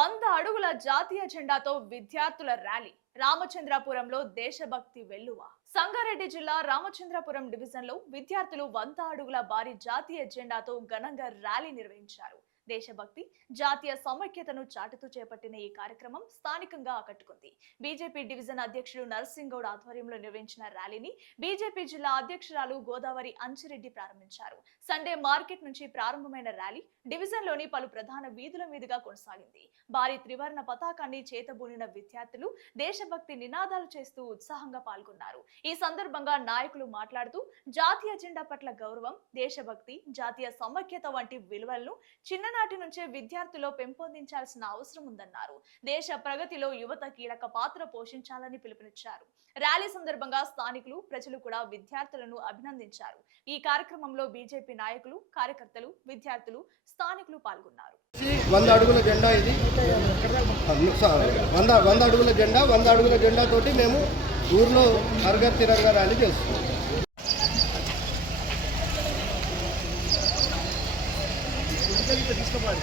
100 అడుగుల జాతీయ జెండాతో విద్యార్థుల ర్యాలీ రామచంద్రాపురంలో దేశభక్తి వెల్లువ. సంగారెడ్డి జిల్లా రామచంద్రాపురం డివిజన్లో విద్యార్థులు 100 అడుగుల భారీ జాతీయ జెండాతో ఘనంగా ర్యాలీ నిర్వహించారు. దేశభక్తి, జాతీయ సమైక్యతను చాటుతూ చేపట్టిన ఈ కార్యక్రమం స్థానికంగా ఆకట్టుకుంది. బీజేపీ డివిజన్ అధ్యక్షుడు నర్సింగౌడ్ ఆధ్వర్యంలో నిర్వహించిన ర్యాలీని బీజేపీ జిల్లా అధ్యక్షురాలు గోదావరి అంచిరెడ్డి ప్రారంభించారు. సండే మార్కెట్ నుంచి ప్రారంభమైన ర్యాలీ డివిజన్లోని పలు ప్రధాన వీధుల మీదుగా కొనసాగింది. భారీ త్రివర్ణ పతాకాన్ని చేతబూనిన విద్యార్థులు దేశభక్తి నినాదాలు చేస్తూ ఉత్సాహంగా పాల్గొన్నారు. ఈ సందర్భంగా నాయకులు మాట్లాడుతూ జాతీయ జెండా పట్ల గౌరవం, దేశభక్తి, జాతీయ సమైక్యత వంటి విలువలను చిన్ననాటి నుంచే విద్యార్థుల్లో పెంపొందించాల్సిన అవసరం ఉందన్నారు. దేశ ప్రగతిలో యువత కీలక పాత్ర పోషించాలని పిలుపునిచ్చారు. ర్యాలీ సందర్భంగా స్థానికులు, ప్రజలు కూడా విద్యార్థులను అభినందించారు. ఈ కార్యక్రమంలో బీజేపీ నాయకులు, కార్యకర్తలు, విద్యార్థులు, స్థానికులు పాల్గొన్నారు. 100 అడుగుల జెండా ఇది 100 అడుగుల జెండా 100 అడుగుల జెండా తోటి మేము ఊర్లో హర్ఘర్ తిరంగా ర్యాలీ చేస్తున్నాం. తీసుకోవాలి.